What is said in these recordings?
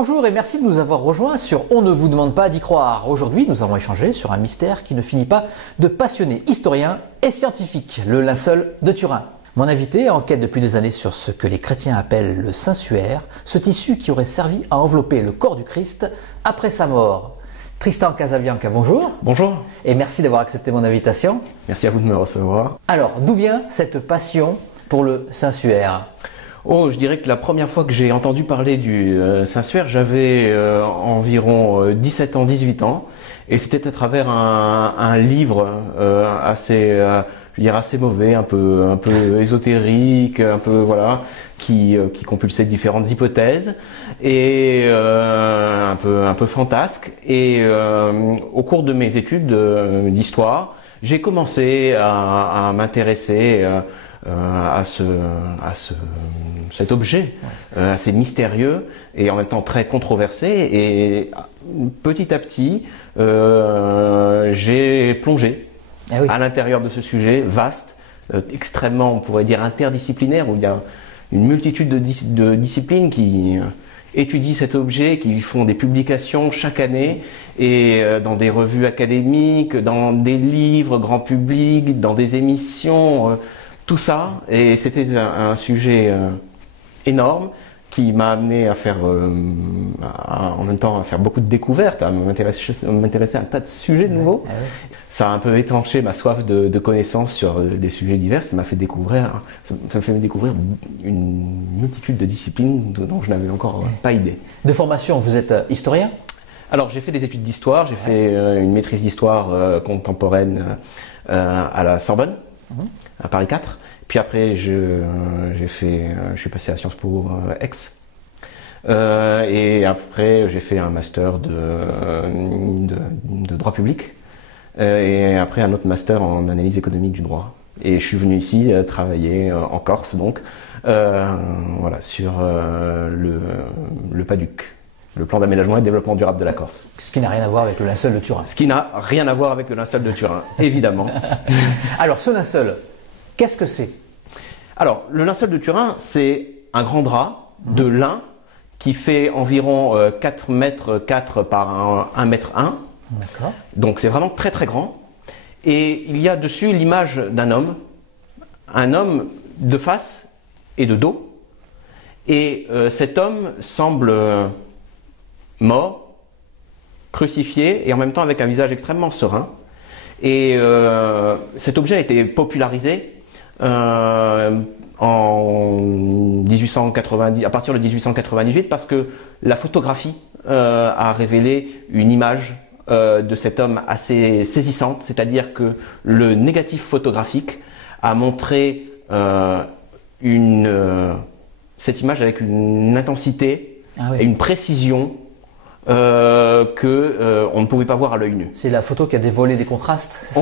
Bonjour et merci de nous avoir rejoints sur On ne vous demande pas d'y croire. Aujourd'hui, nous allons échanger sur un mystère qui ne finit pas de passionner historiens et scientifiques, le linceul de Turin. Mon invité enquête depuis des années sur ce que les chrétiens appellent le sensuaire, ce tissu qui aurait servi à envelopper le corps du Christ après sa mort. Tristan Casabianca, bonjour. Bonjour. Et merci d'avoir accepté mon invitation. Merci à vous de me recevoir. Alors, d'où vient cette passion pour le sensuaire ? Oh, je dirais que la première fois que j'ai entendu parler du sensuaire, j'avais environ 17 ans, 18 ans. Et c'était à travers un livre assez, je veux dire assez mauvais, un peu ésotérique, un peu voilà, qui compulsait différentes hypothèses et un peu fantasque. Et au cours de mes études d'histoire, j'ai commencé à m'intéresser à cet objet assez mystérieux et en même temps très controversé, et petit à petit j'ai plongé à l'intérieur de ce sujet vaste, extrêmement, on pourrait dire interdisciplinaire, où il y a une multitude de disciplines qui étudient cet objet, qui font des publications chaque année, et dans des revues académiques, dans des livres grand public, dans des émissions, tout ça. Et c'était un sujet énorme qui m'a amené à faire, en même temps, à faire beaucoup de découvertes, à m'intéresser à un tas de sujets nouveaux. Ça a un peu étanché ma soif de connaissances sur des sujets divers. Ça m'a fait découvrir une multitude de disciplines dont je n'avais encore pas idée. De formation, vous êtes historien ? Alors, j'ai fait des études d'histoire. J'ai fait une maîtrise d'histoire contemporaine à la Sorbonne, à Paris 4. Puis après, je suis passé à Sciences Po Aix. Et après, j'ai fait un master de droit public. Et après, un autre master en analyse économique du droit. Et je suis venu ici travailler en Corse, donc, voilà, sur le PADUC, le plan d'aménagement et de développement durable de la Corse. Ce qui n'a rien à voir avec le linceul de Turin. Ce qui n'a rien à voir avec le linceul de Turin, évidemment. Alors, ce linceul, qu'est-ce que c'est ? Alors, le linceul de Turin, c'est un grand drap de lin qui fait environ 4 mètres 4 par 1 mètre 1. D'accord. Donc, c'est vraiment très très grand. Et il y a dessus l'image d'un homme, un homme de face et de dos. Et cet homme semble mort, crucifié, et en même temps avec un visage extrêmement serein. Et cet objet a été popularisé en 1890, à partir de 1898, parce que la photographie a révélé une image de cet homme assez saisissante, c'est-à-dire que le négatif photographique a montré cette image avec une intensité et une précision qu'on ne pouvait pas voir à l'œil nu. C'est la photo qui a dévoilé les contrastes, c'est ça ?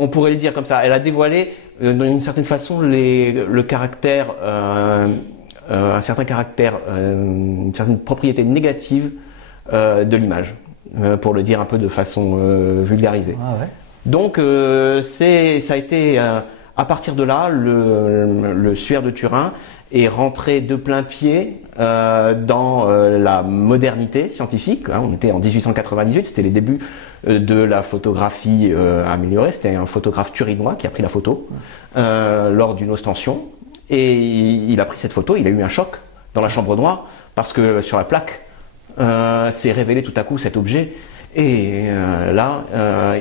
On pourrait le dire comme ça. Elle a dévoilé d'une certaine façon le caractère, un certain caractère, une certaine propriété négative de l'image, pour le dire un peu de façon vulgarisée. Ah ouais. Donc ça a été à partir de là, le suaire de Turin est rentré de plein pied dans la modernité scientifique. On était en 1898, c'était les débuts de la photographie améliorée. C'était un photographe turinois qui a pris la photo lors d'une ostension. Et il a pris cette photo, il a eu un choc dans la chambre noire parce que sur la plaque s'est révélé tout à coup cet objet. Et là, à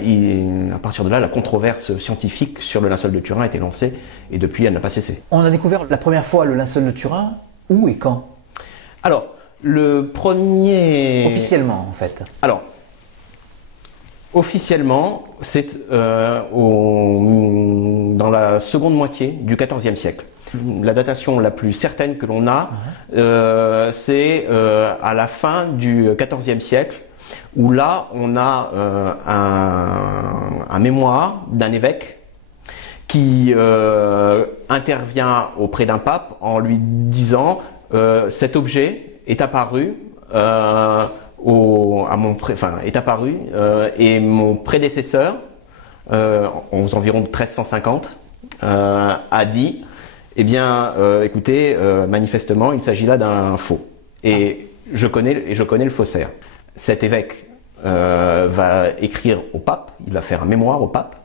partir de là, la controverse scientifique sur le linceul de Turin a été lancée, et depuis, elle n'a pas cessé. On a découvert la première fois le linceul de Turin, où et quand ? Alors, le premier... Officiellement, en fait. Alors, officiellement, c'est dans la seconde moitié du XIVe siècle. La datation la plus certaine que l'on a, c'est à la fin du XIVe siècle, où là, on a un mémoire d'un évêque qui intervient auprès d'un pape en lui disant cet objet est apparu et mon prédécesseur aux environs de 1350 a dit eh bien écoutez, manifestement il s'agit là d'un faux. Et je connais le faussaire. Cet évêque va écrire au pape, il va faire un mémoire au pape,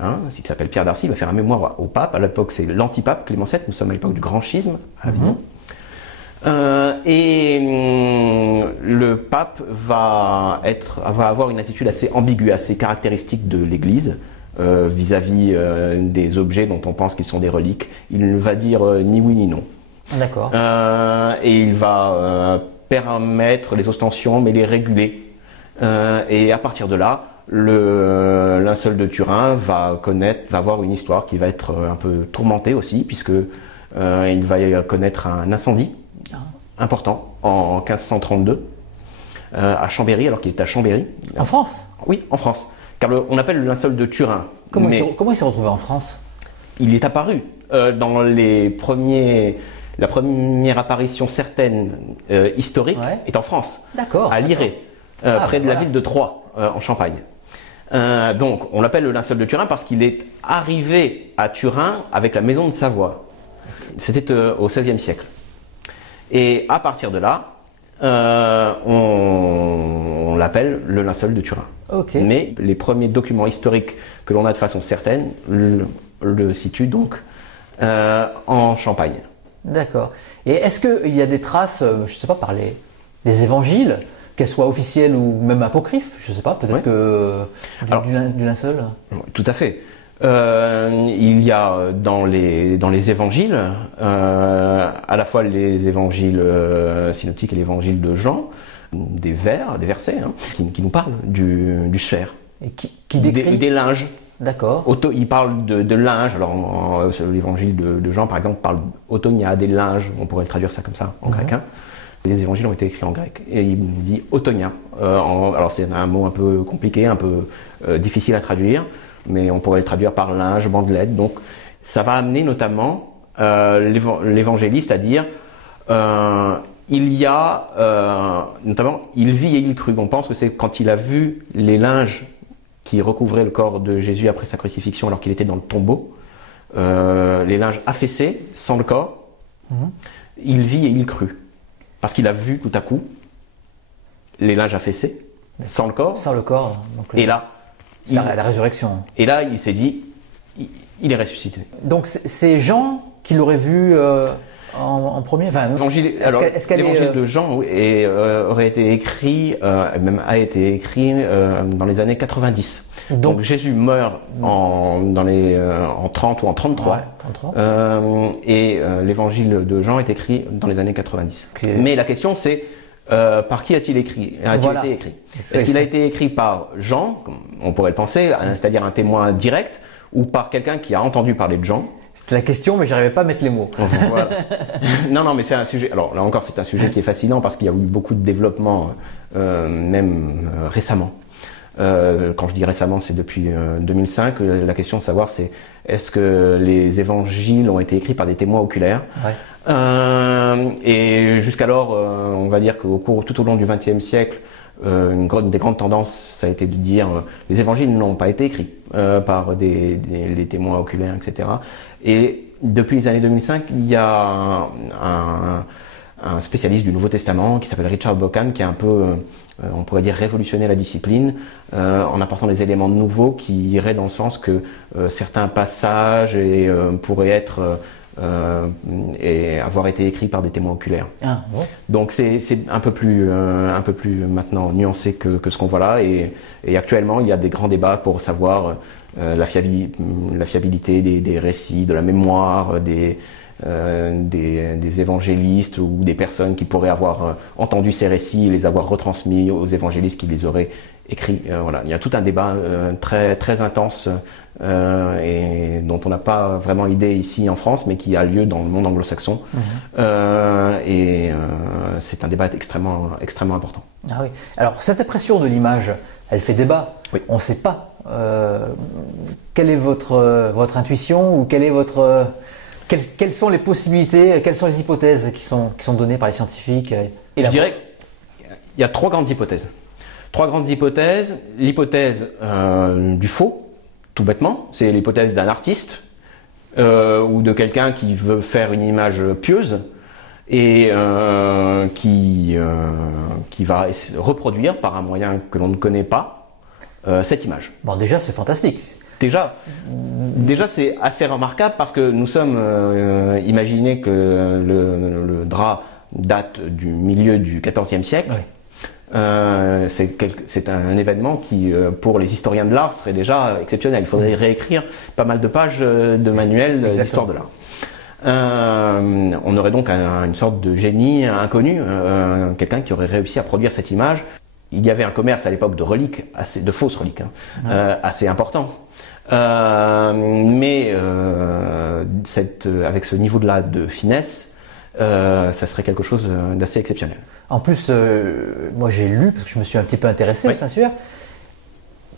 il s'appelle Pierre d'Arcy, il va faire un mémoire au pape. À l'époque, c'est l'antipape Clément VII, nous sommes à l'époque du grand schisme à Avignon. Le pape va avoir une attitude assez ambiguë, assez caractéristique de l'Église vis-à-vis des objets dont on pense qu'ils sont des reliques. Il ne va dire ni oui ni non. D'accord. Et il va permettre les ostensions, mais les réguler. Et à partir de là, le linceul de Turin va avoir une histoire qui va être un peu tourmentée aussi, puisque il va connaître un incendie important en 1532 à Chambéry, alors qu'il est à Chambéry. En France? Oui, en France. Car on appelle le linceul de Turin. Comment il s'est retrouvé en France? Il est apparu dans la première apparition certaine historique est en France. D'accord. À Liré, près de la ville de Troyes, en Champagne. Donc, on l'appelle le linceul de Turin parce qu'il est arrivé à Turin avec la maison de Savoie. C'était au XVIe siècle. Et à partir de là, on l'appelle le linceul de Turin. Okay. Mais les premiers documents historiques que l'on a de façon certaine le situent donc en Champagne. D'accord. Et est-ce qu'il y a des traces, je ne sais pas, par les évangiles, qu'elles soient officielles ou même apocryphes, je ne sais pas, peut-être que du linceul? Tout à fait. Il y a dans les évangiles, à la fois les évangiles synoptiques et l'évangile de Jean, des versets qui nous parlent du sphère. Et qui décrit des linges. D'accord. Il parle de linge. Alors, l'évangile de Jean, par exemple, parle autonia, des linges. On pourrait le traduire ça comme ça en grec. Les évangiles ont été écrits en grec. Et il dit autonia. Alors, c'est un mot un peu compliqué, un peu difficile à traduire, mais on pourrait le traduire par linge, bandelette. Donc, ça va amener notamment l'évangéliste à dire il y a, notamment, il vit et il crut. On pense que c'est quand il a vu les linges qui recouvraient le corps de Jésus après sa crucifixion alors qu'il était dans le tombeau, les linges affaissés, sans le corps, il vit et il crut. Parce qu'il a vu tout à coup les linges affaissés, sans le corps. Sans le corps. Donc, et là, la résurrection. Et là, il s'est dit, il est ressuscité. Donc c'est Jean qui l'aurait vu en premier. Enfin, l'évangile de Jean aurait été écrit, même a été écrit dans les années 90. Donc Jésus meurt en 30 ou en 33. Ouais, 33. Et l'évangile de Jean est écrit dans les années 90. Okay. Mais la question c'est par qui a-t-il été écrit? Est-ce qu'il a été écrit par Jean, comme on pourrait le penser, c'est-à-dire un témoin direct, ou par quelqu'un qui a entendu parler de Jean? C'était la question, mais j'arrivais pas à mettre les mots. Voilà. Non, mais c'est un sujet. Alors là encore, c'est un sujet qui est fascinant parce qu'il y a eu beaucoup de développement, même récemment. Quand je dis récemment, c'est depuis 2005. La question de savoir, c'est est-ce que les évangiles ont été écrits par des témoins oculaires? Et jusqu'alors, on va dire tout au long du XXe siècle, une des grandes tendances, ça a été de dire les évangiles n'ont pas été écrits par les témoins oculaires, etc. Et depuis les années 2005, il y a un spécialiste du Nouveau Testament qui s'appelle Richard Bauckham, qui a un peu, on pourrait dire, révolutionné la discipline en apportant des éléments nouveaux qui iraient dans le sens que certains passages pourraient être et avoir été écrits par des témoins oculaires. Donc c'est un peu plus maintenant nuancé que ce qu'on voit là, et actuellement il y a des grands débats pour savoir la fiabilité des récits, de la mémoire des évangélistes ou des personnes qui pourraient avoir entendu ces récits et les avoir retransmis aux évangélistes qui les auraient écrits. Voilà. Il y a tout un débat très, très intense et dont on n'a pas vraiment idée ici en France, mais qui a lieu dans le monde anglo-saxon. C'est un débat extrêmement, extrêmement important. Ah oui. Alors, cette impression de l'image, elle fait débat. Oui. On ne sait pas. Quelle est votre intuition, ou quelle est quelles sont les possibilités, quelles sont les hypothèses qui sont données par les scientifiques Je dirais qu'il y a trois grandes hypothèses. L'hypothèse du faux, tout bêtement, c'est l'hypothèse d'un artiste ou de quelqu'un qui veut faire une image pieuse et qui va reproduire par un moyen que l'on ne connaît pas cette image. Bon, déjà, c'est fantastique. Déjà c'est assez remarquable parce que nous sommes imaginez que le drap date du milieu du XIVe siècle. Oui. C'est un événement qui, pour les historiens de l'art, serait déjà exceptionnel. Il faudrait réécrire pas mal de pages de manuels d'histoire de l'art. On aurait donc une sorte de génie inconnu, quelqu'un qui aurait réussi à produire cette image. Il y avait un commerce à l'époque de reliques, de fausses reliques, assez important. Mais avec ce niveau-là de finesse, ça serait quelque chose d'assez exceptionnel. En plus, moi j'ai lu, parce que je me suis un petit peu intéressé au Saint-Suaire,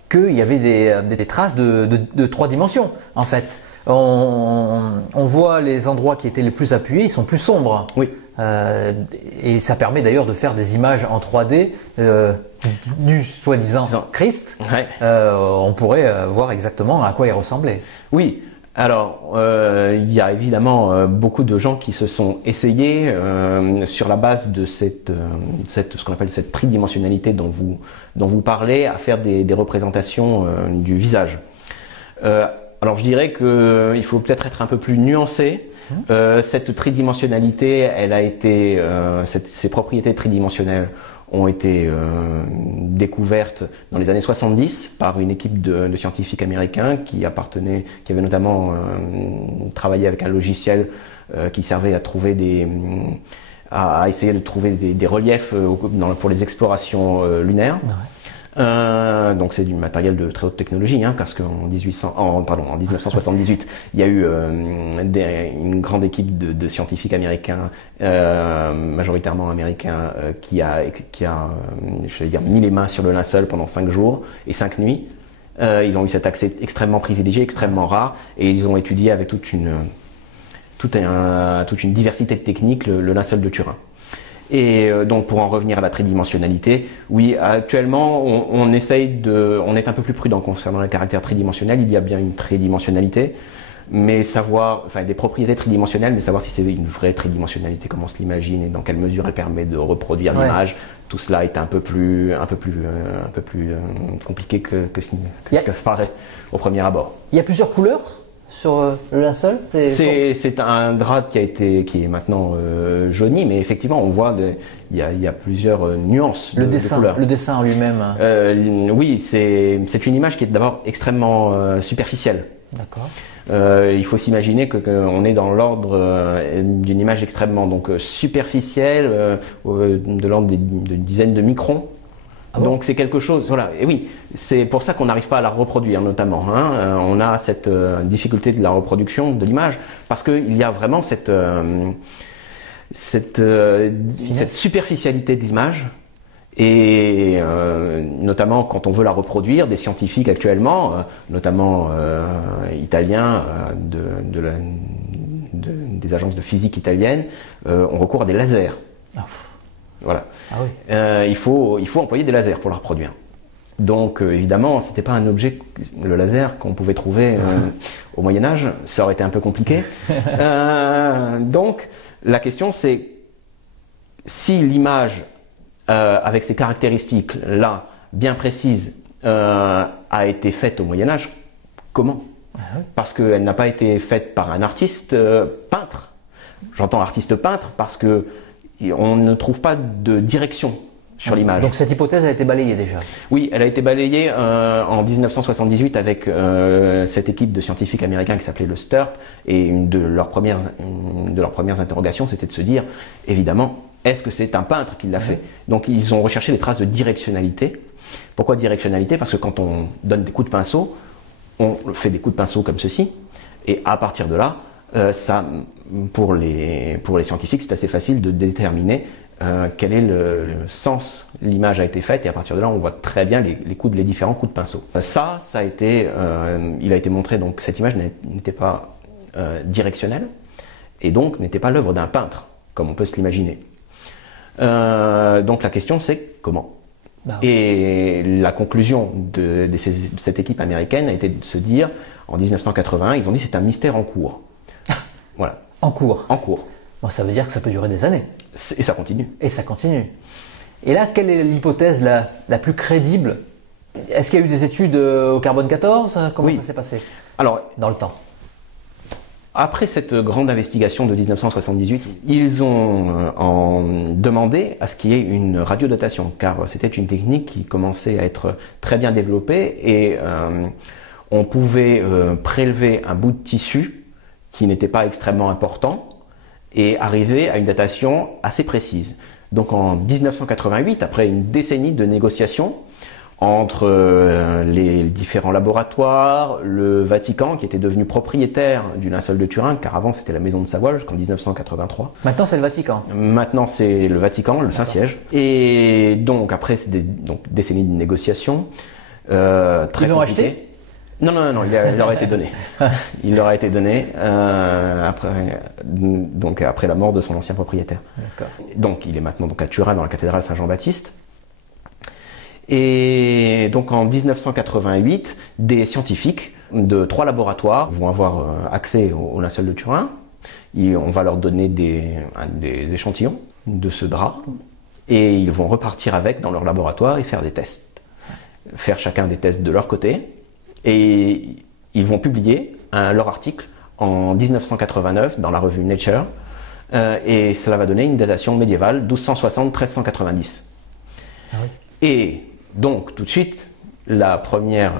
qu'il y avait des traces de 3 dimensions en fait. On voit les endroits qui étaient les plus appuyés, ils sont plus sombres. Oui. Et ça permet d'ailleurs de faire des images en 3D du soi-disant Christ. Ouais. On pourrait voir exactement à quoi il ressemblait. Oui. Alors, il y a évidemment beaucoup de gens qui se sont essayés sur la base de ce qu'on appelle cette tridimensionnalité dont vous parlez, à faire des représentations du visage. Alors, je dirais qu'il faut peut-être être un peu plus nuancé. Cette tridimensionnalité, elle a été, ces propriétés tridimensionnelles ont été découvertes dans les années 70 par une équipe de scientifiques américains qui avait notamment travaillé avec un logiciel qui servait à trouver à essayer de trouver des reliefs pour les explorations lunaires. Ouais. Donc c'est du matériel de très haute technologie, parce qu'en 1978, il y a eu une grande équipe de scientifiques américains, majoritairement américains, qui a je vais dire, mis les mains sur le linceul pendant 5 jours et 5 nuits. Ils ont eu cet accès extrêmement privilégié, extrêmement rare, et ils ont étudié avec toute une diversité de techniques le linceul de Turin. Et donc pour en revenir à la tridimensionnalité, oui, actuellement on est un peu plus prudent concernant les caractères tridimensionnels. Il y a bien une tridimensionnalité, mais des propriétés tridimensionnelles, mais savoir si c'est une vraie tridimensionnalité, comment on se l'imagine et dans quelle mesure elle permet de reproduire l'image. Tout cela est un peu plus compliqué que ce que ça paraît au premier abord. Il y a plusieurs couleurs sur le linceul? C'est un drap qui est maintenant jauni, mais effectivement on voit il y a plusieurs nuances de couleurs. Le dessin en lui-même. Oui, c'est une image qui est d'abord extrêmement superficielle. D'accord. Il faut s'imaginer qu'on est dans l'ordre d'une image extrêmement superficielle, de l'ordre de dizaines de microns. Ah bon? Donc c'est quelque chose, voilà, et oui, c'est pour ça qu'on n'arrive pas à la reproduire notamment. On a cette difficulté de la reproduction de l'image parce qu'il y a vraiment cette superficialité de l'image. Et notamment quand on veut la reproduire, des scientifiques actuellement, notamment italiens des agences de physique italiennes, ont recours à des lasers. Voilà. Ah oui. Il faut employer des lasers pour la reproduire. Donc évidemment, c'était pas un objet, le laser, qu'on pouvait trouver au Moyen-Âge, ça aurait été un peu compliqué. Donc la question c'est si l'image avec ces caractéristiques-là, bien précises, a été faite au Moyen-Âge, comment? Parce qu'elle n'a pas été faite par un artiste peintre. J'entends artiste peintre parce que on ne trouve pas de direction sur l'image. Donc cette hypothèse a été balayée déjà? Oui, elle a été balayée en 1978 avec cette équipe de scientifiques américains qui s'appelait le STURP, et une de leurs premières interrogations, c'était de se dire, évidemment, est-ce que c'est un peintre qui l'a fait? Donc ils ont recherché des traces de directionnalité. Pourquoi directionnalité? Parce que quand on donne des coups de pinceau, on fait des coups de pinceau comme ceci, et à partir de là, pour les scientifiques, c'est assez facile de déterminer quel est le sens l'image a été faite, et à partir de là, on voit très bien les différents coups de pinceau. Il a été montré, donc cette image n'était pas directionnelle, et donc n'était pas l'œuvre d'un peintre, comme on peut se l'imaginer. Donc la question c'est comment? Et la conclusion de cette équipe américaine a été de se dire, en 1981, ils ont dit c'est un mystère en cours. Voilà. En cours. En cours. Bon, ça veut dire que ça peut durer des années. Et ça continue. Et ça continue. Et là, quelle est l'hypothèse la plus crédible? Est-ce qu'il y a eu des études au carbone 14? Comment ça s'est passé Alors, dans le temps? Après cette grande investigation de 1978, ils ont demandé à ce qu'il y ait une radiodatation, car c'était une technique qui commençait à être très bien développée et on pouvait prélever un bout de tissu qui n'était pas extrêmement important et arriver à une datation assez précise. Donc en 1988, après une décennie de négociations entre les différents laboratoires, le Vatican qui était devenu propriétaire du linceul de Turin, car avant c'était la Maison de Savoie jusqu'en 1983. Maintenant c'est le Vatican. Maintenant c'est le Vatican, le Saint-Siège. Et donc après des décennies de négociations, très Ils l'ont acheté ? Non, il leur a été donné. Il leur a été donné après la mort de son ancien propriétaire. Donc il est maintenant à Turin dans la cathédrale Saint-Jean-Baptiste. Et donc en 1988, des scientifiques de 3 laboratoires vont avoir accès au linceul de Turin. On va leur donner des échantillons de ce drap et ils vont repartir avec dans leur laboratoire et faire des tests. Faire chacun des tests de leur côté. Et ils vont publier leur article en 1989 dans la revue Nature. Et cela va donner une datation médiévale 1260-1390. Ah oui. Et donc, tout de suite, la première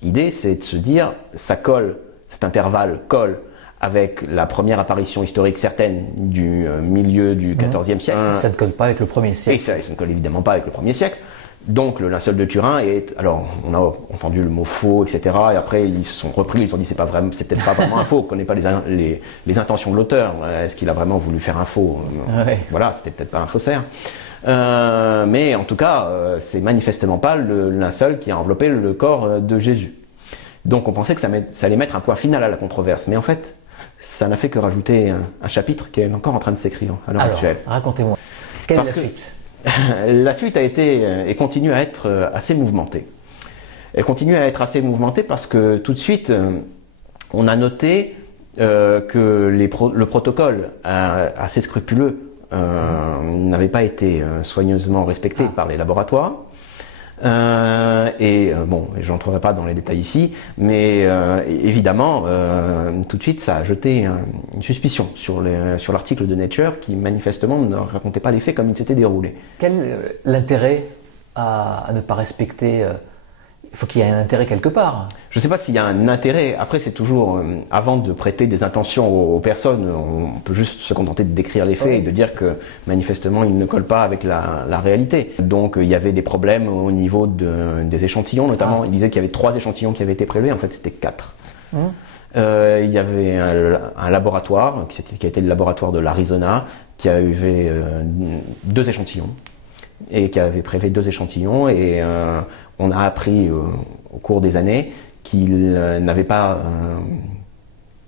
idée, c'est de se dire, ça colle, cet intervalle colle avec la première apparition historique certaine du milieu du XIVe siècle. Ça ne colle pas avec le 1er siècle. Et ça ne colle évidemment pas avec le 1er siècle. Donc, le linceul de Turin est, alors, on a entendu le mot faux, etc. Et après, ils se sont repris, ils se sont dit, c'est peut-être pas vraiment un faux, on ne connaît pas les intentions de l'auteur. Est-ce qu'il a vraiment voulu faire un faux? Voilà, c'était peut-être pas un faussaire. Mais en tout cas, c'est manifestement pas le linceul qui a enveloppé le corps de Jésus. Donc on pensait que ça allait mettre un point final à la controverse. Mais en fait, ça n'a fait que rajouter un chapitre qui est encore en train de s'écrire à l'heure actuelle. Racontez-moi. Quelle est la suite? La suite a été et continue à être assez mouvementée. Elle continue à être assez mouvementée parce que tout de suite, on a noté que le protocole assez scrupuleux n'avait pas été soigneusement respecté par les laboratoires. Bon, j'entrerai pas dans les détails ici, mais évidemment, tout de suite, ça a jeté une suspicion sur l'article de Nature qui manifestement ne racontait pas les faits comme ils s'étaient déroulés. Quel est l'intérêt à ne pas respecter il faut qu'il y ait un intérêt quelque part. Je ne sais pas s'il y a un intérêt. Après, c'est toujours, avant de prêter des intentions aux personnes, on peut juste se contenter de décrire les faits et de dire que manifestement, ils ne collent pas avec la réalité. Donc, il y avait des problèmes au niveau des échantillons, notamment. Il disait qu'il y avait 3 échantillons qui avaient été prélevés. En fait, c'était 4. Il y avait un laboratoire, qui a été le laboratoire de l'Arizona, qui avait 2 échantillons. Et qui avait prélevé 2 échantillons. Et on a appris au cours des années qu'il n'avait pas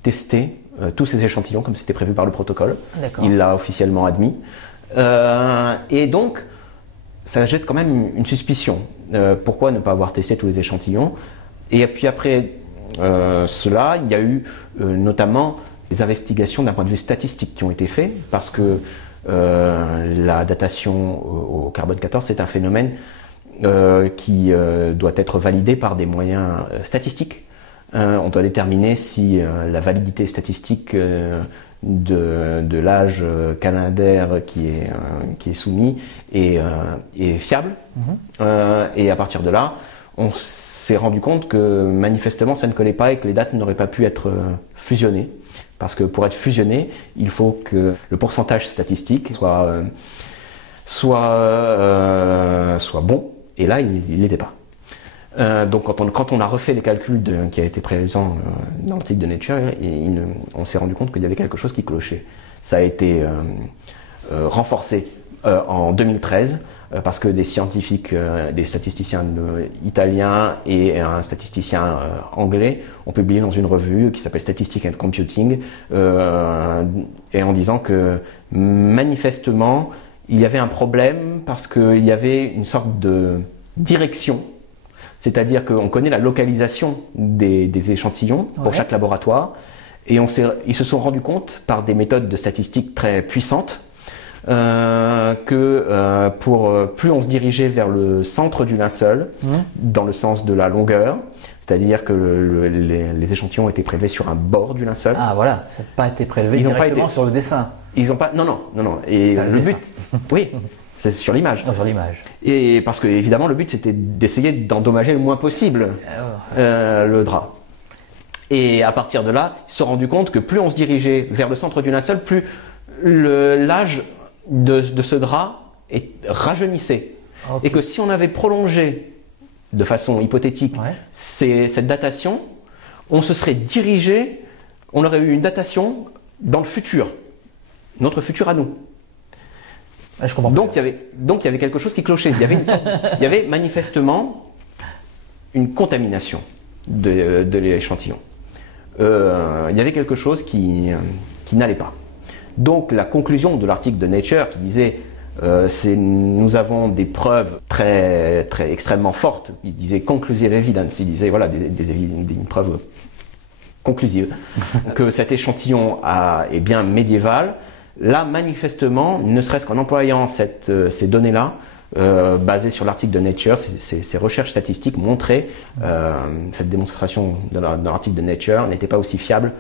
testé tous ces échantillons comme c'était prévu par le protocole. Il l'a officiellement admis. Et donc, ça jette quand même une suspicion. Pourquoi ne pas avoir testé tous les échantillons? Et puis après cela, il y a eu notamment des investigations d'un point de vue statistique qui ont été faites parce que la datation au carbone 14, c'est un phénomène qui doit être validé par des moyens statistiques. On doit déterminer si la validité statistique de l'âge calendaire qui est soumis est fiable. Et à partir de là, on s'est rendu compte que manifestement ça ne collait pas et que les dates n'auraient pas pu être fusionnées. Parce que pour être fusionné, il faut que le pourcentage statistique soit bon. Et là, il n'était pas. Donc quand on a refait les calculs qui a été présent dans l'article de Nature, on s'est rendu compte qu'il y avait quelque chose qui clochait. Ça a été renforcé en 2013 parce que des scientifiques, des statisticiens italiens et un statisticien anglais ont publié dans une revue qui s'appelle Statistics and Computing et en disant que manifestement il y avait un problème parce qu'il y avait une sorte de direction, c'est-à-dire qu'on connaît la localisation des échantillons pour chaque laboratoire Et ils se sont rendus compte, par des méthodes de statistiques très puissantes, que plus on se dirigeait vers le centre du linceul, dans le sens de la longueur, c'est-à-dire que les échantillons étaient prélevés sur un bord du linceul. Ah voilà, ça n'a pas été prélevé directement sur le dessin. Ils n'ont pas, non. Et Enfin, le but, oui, c'est sur l'image. Non, sur l'image. Et parce que évidemment, le but c'était d'essayer d'endommager le moins possible le drap. Et à partir de là, ils se sont rendus compte que plus on se dirigeait vers le centre du linceul, plus l'âge de ce drap rajeunissait. Okay. Et que si on avait prolongé de façon hypothétique cette datation, on se serait dirigé, on aurait eu une datation dans le futur, notre futur à nous. Je comprends. Donc il y avait quelque chose qui clochait. Il y avait manifestement une contamination de l'échantillon. Il y avait quelque chose qui n'allait pas. Donc la conclusion de l'article de Nature qui disait nous avons des preuves extrêmement fortes. Il disait conclusive evidence. Il disait voilà une preuve conclusive que cet échantillon est bien médiéval. Là, manifestement, ne serait-ce qu'en employant ces données-là, basées sur l'article de Nature, ces recherches statistiques montraient cette démonstration dans l'article de Nature n'était pas aussi fiable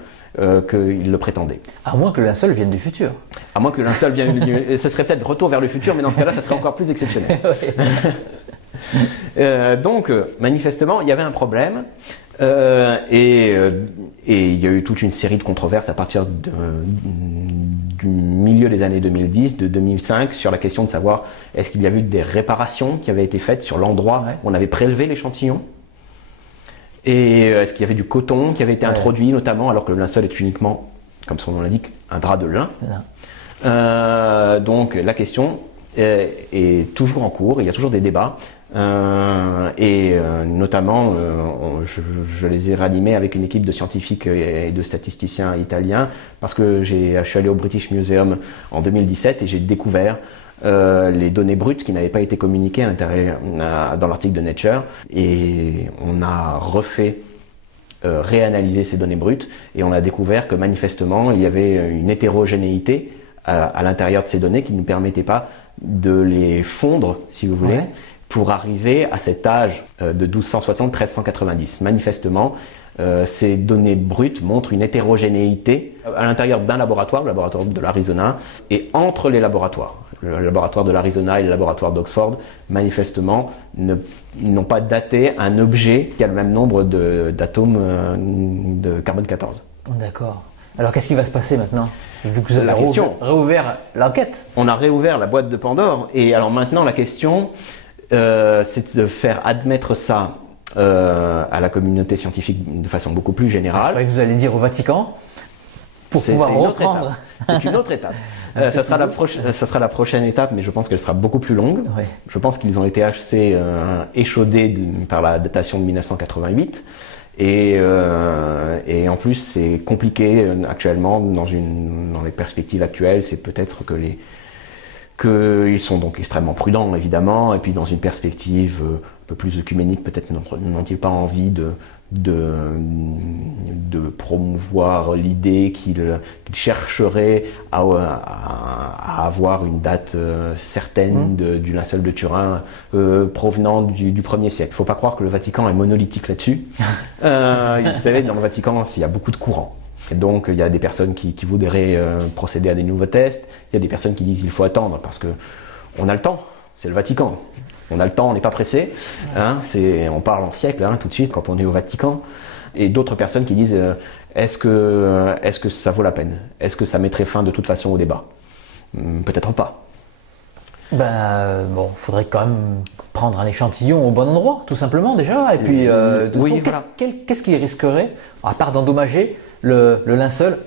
qu'il le prétendait. À moins que le linceul vienne du futur. À moins que le linceul vienne ce serait peut-être retour vers le futur, mais dans ce cas-là, ça serait encore plus exceptionnel. Donc, manifestement, il y avait un problème. Et il y a eu toute une série de controverses à partir du milieu des années 2010, de 2005, sur la question de savoir est-ce qu'il y a eu des réparations qui avaient été faites sur l'endroit où on avait prélevé l'échantillon, et est-ce qu'il y avait du coton qui avait été introduit, notamment, alors que le linceul est uniquement, comme son nom l'indique, un drap de lin. Donc la question est toujours en cours, il y a toujours des débats. Notamment, je les ai réanimés avec une équipe de scientifiques et de statisticiens italiens parce que je suis allé au British Museum en 2017 et j'ai découvert les données brutes qui n'avaient pas été communiquées dans l'article de Nature, et on a réanalysé ces données brutes et on a découvert que manifestement il y avait une hétérogénéité à l'intérieur de ces données qui ne permettait pas de les fondre, si vous voulez, pour arriver à cet âge de 1260-1390. Manifestement, ces données brutes montrent une hétérogénéité à l'intérieur d'un laboratoire, le laboratoire de l'Arizona, et entre les laboratoires. Le laboratoire de l'Arizona et le laboratoire d'Oxford, manifestement, n'ont pas daté un objet qui a le même nombre d'atomes de carbone 14. D'accord. Alors qu'est-ce qui va se passer maintenant, vu que vous avez réouvert l'enquête? On a réouvert la boîte de Pandore, et alors maintenant la question, c'est de faire admettre ça à la communauté scientifique de façon beaucoup plus générale. Je croyais que vous allez dire au Vatican pour pouvoir reprendre. C'est une autre étape. Ça sera la prochaine étape, mais je pense qu'elle sera beaucoup plus longue. Oui. Je pense qu'ils ont été assez échaudés par la datation de 1988. Et en plus, c'est compliqué actuellement dans les perspectives actuelles. C'est peut-être qu'ils sont donc extrêmement prudents, évidemment, et puis dans une perspective un peu plus œcuménique, peut-être n'ont-ils pas envie de promouvoir l'idée qu'ils chercheraient à avoir une date certaine du linceul de Turin provenant du 1er siècle. Il ne faut pas croire que le Vatican est monolithique là-dessus. Vous savez, dans le Vatican, il y a beaucoup de courants. Et donc, il y a des personnes qui voudraient procéder à des nouveaux tests. Il y a des personnes qui disent qu'il faut attendre parce que on a le temps. C'est le Vatican. On a le temps, on n'est pas pressé. Hein, on parle en siècle tout de suite quand on est au Vatican. Et d'autres personnes qui disent est-ce que ça vaut la peine? Est-ce que ça mettrait fin de toute façon au débat? Peut-être pas. Bon, faudrait quand même prendre un échantillon au bon endroit, tout simplement déjà. Et puis, qu'est-ce qui risquerait, à part d'endommager le linceul,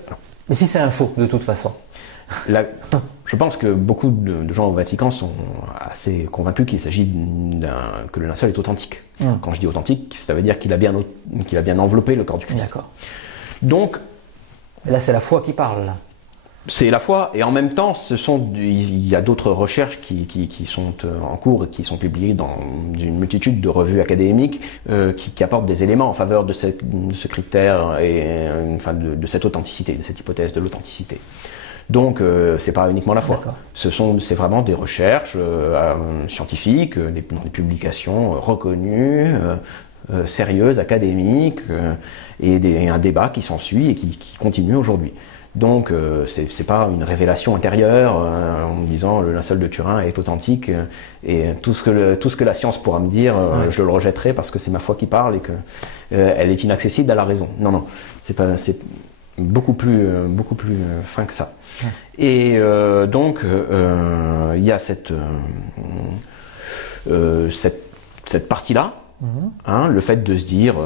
mais si c'est un faux de toute façon? Je pense que beaucoup de gens au Vatican sont assez convaincus qu'il s'agit que le linceul est authentique. Quand je dis authentique, ça veut dire qu'il a bien enveloppé le corps du Christ. D'accord. Donc, là, c'est la foi qui parle. Là. C'est la foi, et en même temps, il y a d'autres recherches qui sont en cours et qui sont publiées dans une multitude de revues académiques qui apportent des éléments en faveur de ce critère et enfin, de cette authenticité, de cette hypothèse de l'authenticité. Donc, c'est pas uniquement la foi. C'est vraiment des recherches scientifiques, dans des publications reconnues, sérieuses, académiques, et un débat qui s'ensuit et qui continue aujourd'hui. Donc, c'est pas une révélation intérieure en me disant le linceul de Turin est authentique et tout ce que la science pourra me dire, je le rejetterai parce que c'est ma foi qui parle et que elle est inaccessible à la raison. Non, non, c'est beaucoup plus fin que ça. Et donc, il y a cette partie-là, hein, le fait de se dire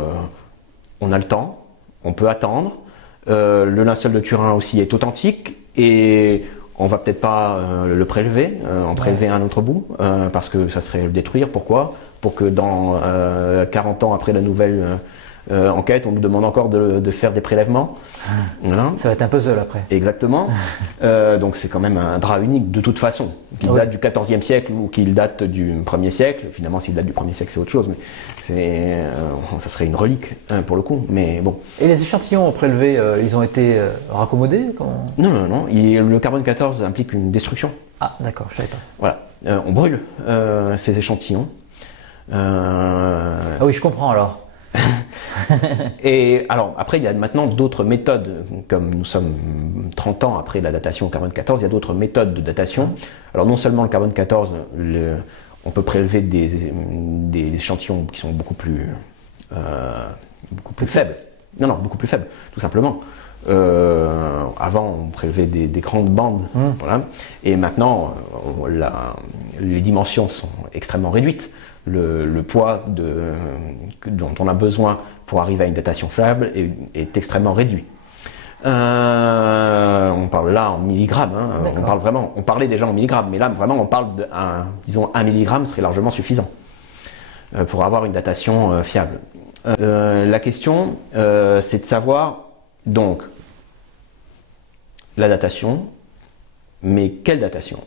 on a le temps, on peut attendre. Le linceul de Turin aussi est authentique et on va peut-être pas le prélever, en prélever un autre bout parce que ça serait le détruire. Pourquoi? Pour que dans 40 ans après la nouvelle enquête, on nous demande encore de faire des prélèvements. Voilà. Ça va être un puzzle après. Exactement. Donc c'est quand même un drap unique de toute façon, qu'il date du XIVe siècle ou qu'il date du 1er siècle. Finalement, s'il date du 1er siècle, c'est autre chose, mais ça serait une relique pour le coup. Mais bon. Et les échantillons prélevés, ils ont été raccommodés Non, non, non. Le carbone 14 implique une destruction. Ah, d'accord, je savais pas. Voilà. On brûle ces échantillons. Ah oui, je comprends alors. Et alors, après, il y a maintenant d'autres méthodes, comme nous sommes 30 ans après la datation au carbone 14, il y a d'autres méthodes de datation. Alors, non seulement le carbone 14, on peut prélever des échantillons qui sont beaucoup plus faibles. Non, non, beaucoup plus faibles, tout simplement. Avant, on prélevait des grandes bandes, voilà. Et maintenant, les dimensions sont extrêmement réduites. Le poids dont on a besoin pour arriver à une datation fiable est extrêmement réduit. On parle là en milligrammes, hein. On parlait déjà en milligrammes, mais là vraiment on parle disons 1 milligramme serait largement suffisant pour avoir une datation fiable. La question c'est de savoir donc la datation, mais quelle datation?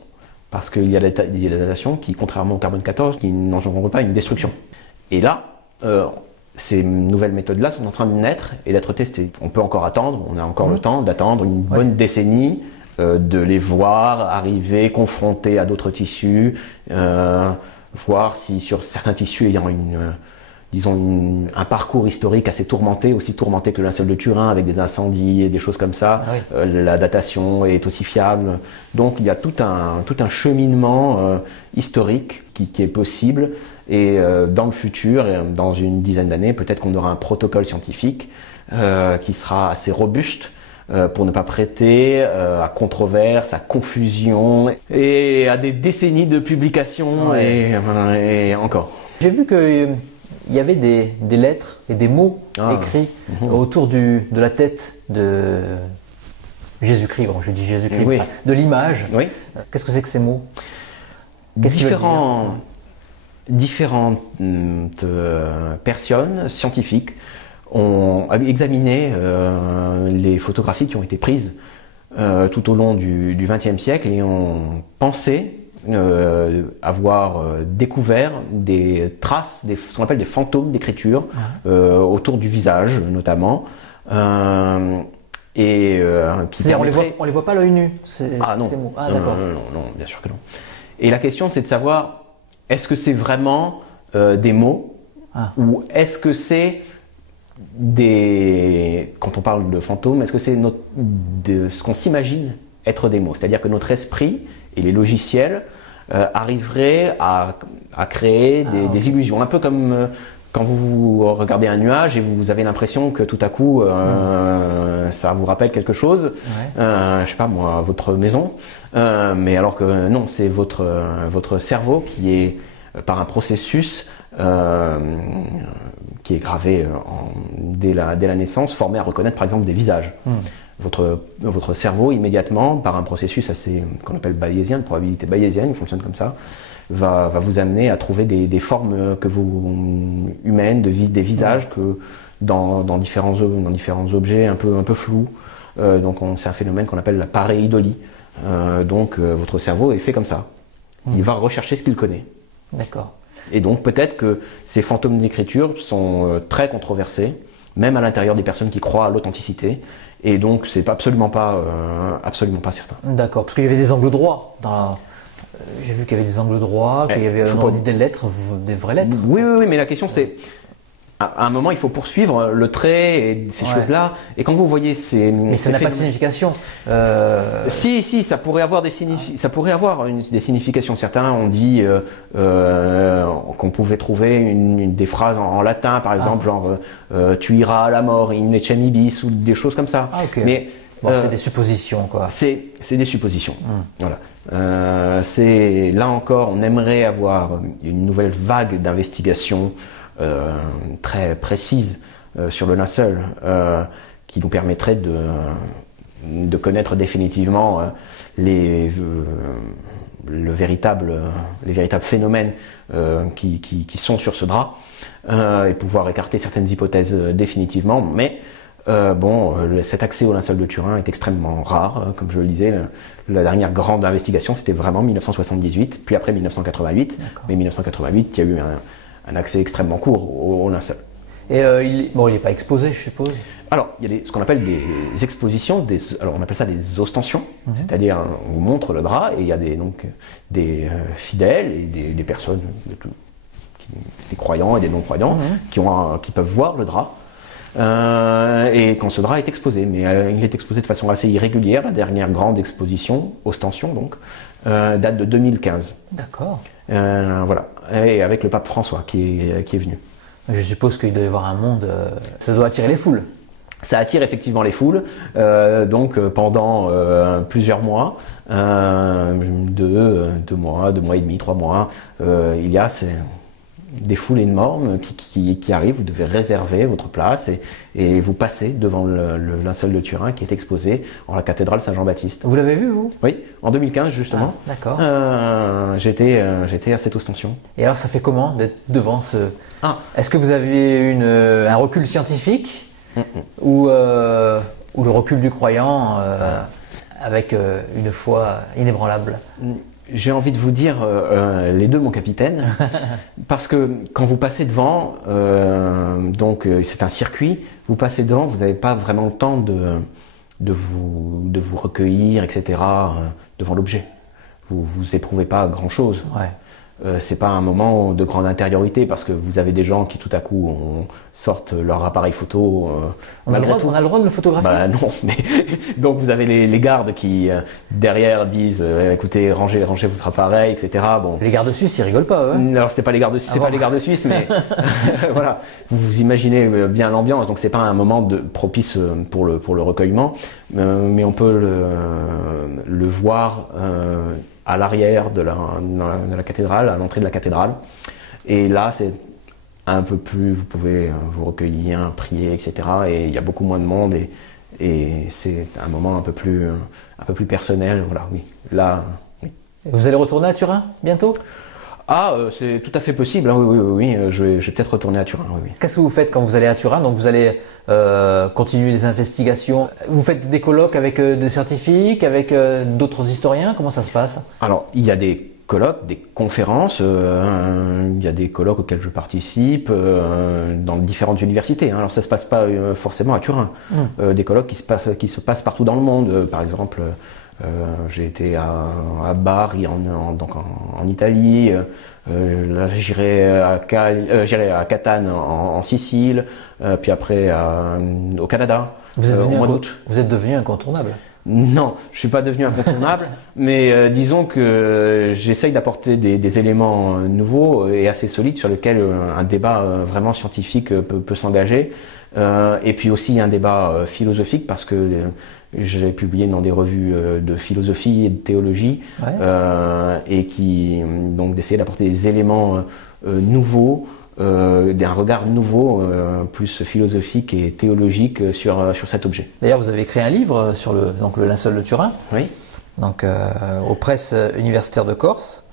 Parce qu'il y a des datations qui, contrairement au carbone 14, qui n'engendrent pas une destruction. Et là, ces nouvelles méthodes-là sont en train de naître et d'être testées. On peut encore attendre, on a encore le temps d'attendre une bonne décennie, de les voir arriver, confrontés à d'autres tissus, voir si sur certains tissus ayant un parcours historique assez tourmenté, aussi tourmenté que le linceul de Turin, avec des incendies et des choses comme ça, la datation est aussi fiable. Donc il y a tout un cheminement historique qui est possible, et dans le futur, dans une dizaine d'années, peut-être qu'on aura un protocole scientifique qui sera assez robuste pour ne pas prêter à controverse, à confusion et à des décennies de publications et encore. J'ai vu que il y avait des lettres et des mots écrits autour de la tête de Jésus-Christ. Bon, je dis Jésus-Christ, de l'image. Oui. Qu'est-ce que c'est que ces mots? Différentes personnes scientifiques ont examiné les photographies qui ont été prises tout au long du XXe siècle et ont pensé avoir découvert des traces, ce qu'on appelle des fantômes d'écriture autour du visage notamment. C'est-à-dire on les voit pas à l'œil nu, ces mots. Ah, d'accord. Non, bien sûr que non. Et la question c'est de savoir, est-ce que c'est vraiment des mots ou est-ce que c'est quand on parle de fantômes, est-ce que c'est ce qu'on s'imagine être des mots? C'est-à-dire que notre esprit et les logiciels arriveraient à créer des illusions. Un peu comme quand vous regardez un nuage et vous avez l'impression que tout à coup ça vous rappelle quelque chose, je sais pas moi, votre maison, mais alors que non, c'est votre cerveau qui est par un processus qui est gravé dès la naissance, formé à reconnaître par exemple des visages. Votre cerveau immédiatement, par un processus assez qu'on appelle bayésien, de probabilité bayésienne, il fonctionne comme ça, va vous amener à trouver des formes humaines, des visages que dans différents objets un peu flous, Donc c'est un phénomène qu'on appelle la pareidolie. Donc votre cerveau est fait comme ça. Il va rechercher ce qu'il connaît. D'accord. Et donc peut-être que ces fantômes d'écriture sont très controversés, même à l'intérieur des personnes qui croient à l'authenticité. Et donc c'est absolument pas certain. D'accord, parce qu'il y avait des angles droits j'ai vu qu'il y avait des angles droits, qu'il y avait des lettres, des vraies lettres. Oui, mais la question c'est, à un moment il faut poursuivre le trait et ces choses-là, et quand vous voyez ces... Mais ça n'a pas de signification. Si, ça pourrait avoir des significations. Certains ont dit qu'on pouvait trouver des phrases en latin, par exemple, genre tu iras à la mort, in ecce ibis, ou des choses comme ça. Ah, ok. Mais c'est des suppositions, quoi. C'est des suppositions. Voilà. Là encore, on aimerait avoir une nouvelle vague d'investigation très précise sur le linceul, qui nous permettrait de connaître définitivement les véritables phénomènes qui sont sur ce drap, et pouvoir écarter certaines hypothèses définitivement. Mais cet accès au linceul de Turin est extrêmement rare. Comme je le disais, la dernière grande investigation, c'était vraiment 1978, puis après 1988. Mais 1988, il y a eu un accès extrêmement court au linceul. Et il n'est pas exposé, je suppose. Alors, il y a ce qu'on appelle des expositions, alors on appelle ça des ostensions, c'est-à-dire on vous montre le drap et il y a des fidèles et des personnes, des croyants et des non-croyants, qui peuvent voir le drap. Et quand ce drap est exposé, mais il est exposé de façon assez irrégulière. La dernière grande exposition, ostension donc, date de 2015. D'accord. Voilà, et avec le pape François qui est venu. Je suppose qu'il doit y avoir un monde, ça doit attirer les foules. Ça attire effectivement les foules, donc pendant plusieurs mois, 2 mois, 2 mois et demi, 3 mois, il y a des foule énorme qui arrive. Vous devez réserver votre place et vous passez devant le linceul de Turin qui est exposé en la cathédrale Saint-Jean-Baptiste. Vous l'avez vu, vous? Oui, en 2015 justement. Ah, d'accord. J'étais à cette ostension. Et alors ça fait comment d'être devant ce... Est-ce que vous avez un recul scientifique ou le recul du croyant avec une foi inébranlable? J'ai envie de vous dire les deux, mon capitaine, parce que quand vous passez devant, donc c'est un circuit, vous passez devant, vous n'avez pas vraiment le temps de vous recueillir, etc. Devant l'objet. Vous éprouvez pas grand chose. Ouais. C'est pas un moment de grande intériorité parce que vous avez des gens qui tout à coup sortent leur appareil photo. On a le droit de le photographier? Bah non, mais donc vous avez les gardes qui derrière disent écoutez, rangez votre appareil, etc. Bon. Les gardes suisses, ils rigolent pas, hein? Alors c'était pas les gardes, pas les gardes suisses, mais voilà, vous imaginez bien l'ambiance. Donc c'est pas un moment propice pour le recueillement, mais on peut le voir. À l'arrière de la cathédrale, à l'entrée de la cathédrale. Et là, c'est un peu plus, vous pouvez vous recueillir, prier, etc. Et il y a beaucoup moins de monde et c'est un moment un peu plus personnel. Voilà, oui. Là, oui. Vous allez retourner à Turin bientôt? C'est tout à fait possible. Hein, oui. Je vais peut-être retourner à Turin. Oui. Qu'est-ce que vous faites quand vous allez à Turin? Donc vous allez continuer les investigations. Vous faites des colloques avec des scientifiques, avec d'autres historiens? Comment ça se passe? Alors, il y a des colloques, des conférences. Il y a des colloques auxquels je participe dans différentes universités. Hein. Alors ça se passe pas forcément à Turin. Des colloques qui se passent partout dans le monde. Par exemple. J'ai été à Bari en Italie, là j'irai à Catane en Sicile, puis après au Canada. Vous êtes devenu incontournable? Non, je suis pas devenu incontournable, mais disons que j'essaye d'apporter des éléments nouveaux et assez solides sur lesquels un débat vraiment scientifique peut s'engager. Et puis aussi un débat philosophique parce que j'ai publié dans des revues de philosophie et de théologie, et donc d'essayer d'apporter des éléments nouveaux, d'un regard nouveau, plus philosophique et théologique sur cet objet. D'ailleurs, vous avez écrit un livre sur le linceul de Turin, oui. Donc aux presses universitaires de Corse.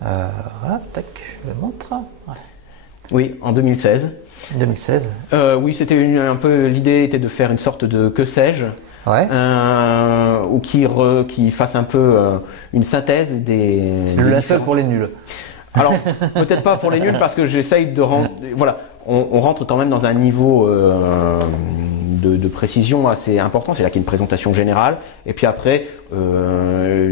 Voilà, tac, je le montre. Ouais. Oui, en 2016. 2016. Oui, c'était un peu l'idée était de faire une sorte de que sais-je. Ouais. Ou qui fasse un peu une synthèse des... C'est le linceul pour les nuls. Alors, peut-être pas pour les nuls, parce que j'essaye de rendre... Voilà, on rentre quand même dans un niveau de précision assez important. C'est là qu'il y a une présentation générale. Et puis après,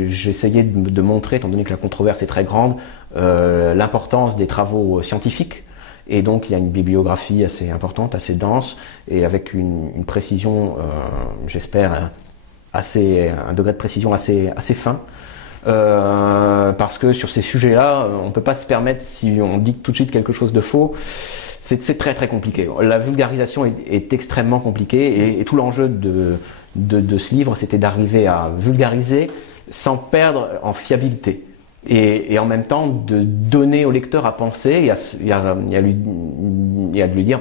j'essayais de montrer, étant donné que la controverse est très grande, l'importance des travaux scientifiques. Et donc, il y a une bibliographie assez importante, assez dense, et avec une précision, j'espère, un degré de précision assez fin. Parce que sur ces sujets-là, on ne peut pas se permettre, si on dit tout de suite quelque chose de faux, c'est très très compliqué. La vulgarisation est extrêmement compliquée, et tout l'enjeu de ce livre, c'était d'arriver à vulgariser sans perdre en fiabilité. Et en même temps de donner au lecteur à penser et à lui dire,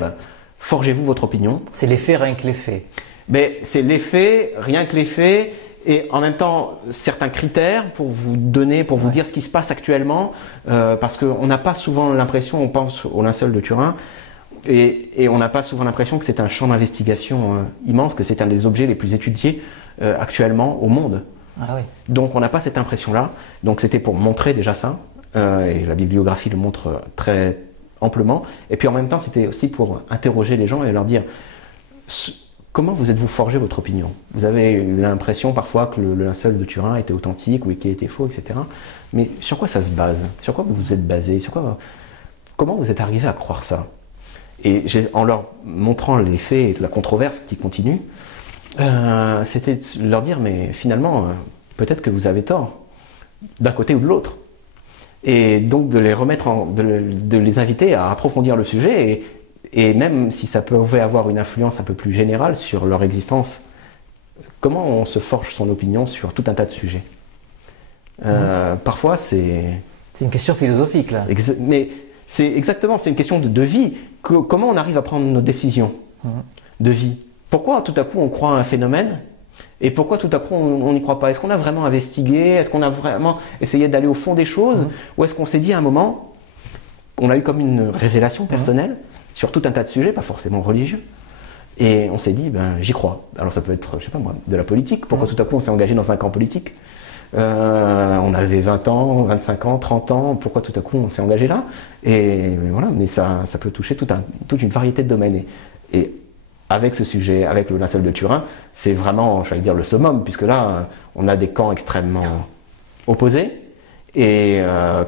forgez-vous votre opinion. C'est les faits, rien que les faits. Mais c'est les faits, rien que les faits, et en même temps certains critères pour vous donner, pour vous dire ce qui se passe actuellement, parce qu'on n'a pas souvent l'impression, on pense au linceul de Turin, et on n'a pas souvent l'impression que c'est un champ d'investigation immense, que c'est un des objets les plus étudiés actuellement au monde. Ah oui. Donc on n'a pas cette impression-là. Donc c'était pour montrer déjà ça, et la bibliographie le montre très amplement. Et puis en même temps, c'était aussi pour interroger les gens et leur dire comment vous êtes-vous forgé votre opinion. Vous avez eu l'impression parfois que le linceul de Turin était authentique ou qu'il était faux, etc. Mais sur quoi ça se base? Sur quoi vous vous êtes basé? Comment vous êtes arrivé à croire ça? Et en leur montrant les faits et la controverse qui continue, c'était de leur dire, mais finalement, peut-être que vous avez tort, d'un côté ou de l'autre. Et donc de les remettre, de les inviter à approfondir le sujet, et même si ça pouvait avoir une influence un peu plus générale sur leur existence, comment on se forge son opinion sur tout un tas de sujets. Parfois, c'est une question philosophique, là. Mais c'est une question de vie. Comment on arrive à prendre nos décisions de vie? Pourquoi tout à coup on croit à un phénomène et pourquoi tout à coup on n'y croit pas? Est-ce qu'on a vraiment investigué? Est-ce qu'on a vraiment essayé d'aller au fond des choses? Ou est-ce qu'on s'est dit à un moment, on a eu comme une révélation personnelle sur tout un tas de sujets, pas forcément religieux, et on s'est dit, j'y crois. Alors ça peut être, je sais pas moi, de la politique. Pourquoi tout à coup on s'est engagé dans un camp politique? On avait 20 ans, 25 ans, 30 ans, pourquoi tout à coup on s'est engagé là? Et voilà, mais ça peut toucher toute une variété de domaines. Et avec ce sujet, avec le linceul de Turin, c'est vraiment, j'allais dire, le summum, puisque là, on a des camps extrêmement opposés et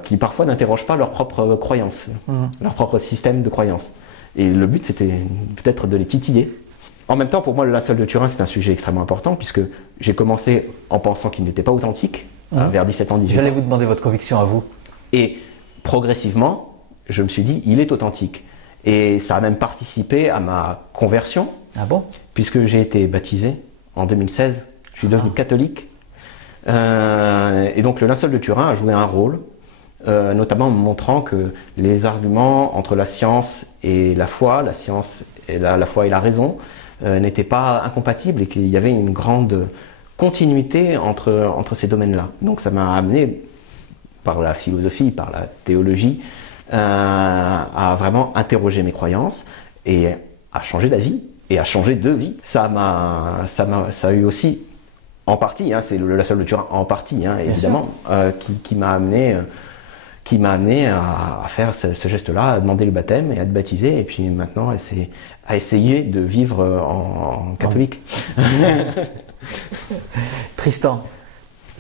qui parfois n'interrogent pas leur propre croyance, leur propre système de croyance. Et le but, c'était peut-être de les titiller. En même temps, pour moi, le linceul de Turin, c'est un sujet extrêmement important, puisque j'ai commencé en pensant qu'il n'était pas authentique, vers 17 ans, 18 ans. J'allais vous demander votre conviction à vous. Et progressivement, je me suis dit, il est authentique. Et ça a même participé à ma conversion. Ah bon? Puisque j'ai été baptisé en 2016. Je suis devenu catholique. Et donc le linceul de Turin a joué un rôle, notamment en me montrant que les arguments entre la science et la foi, la science et la foi et la raison, n'étaient pas incompatibles et qu'il y avait une grande continuité entre ces domaines-là. Donc ça m'a amené, par la philosophie, par la théologie, à vraiment interroger mes croyances et à changer d'avis et à changer de vie. Ça a eu aussi, en partie, c'est le linceul de Turin en partie, évidemment, qui m'a amené à faire ce geste-là, à demander le baptême et à être baptisé, et puis maintenant à essayer de vivre en catholique. Tristan,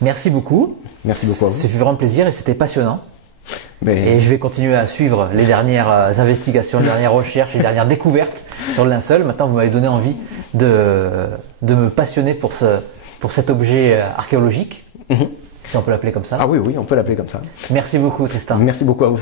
merci beaucoup. Merci beaucoup à vous. Ça fait vraiment plaisir et c'était passionnant. Et je vais continuer à suivre les dernières investigations, les dernières recherches, les dernières découvertes sur le linceul. Maintenant, vous m'avez donné envie de me passionner pour cet objet archéologique, si on peut l'appeler comme ça. Ah oui, on peut l'appeler comme ça. Merci beaucoup, Tristan. Merci beaucoup à vous.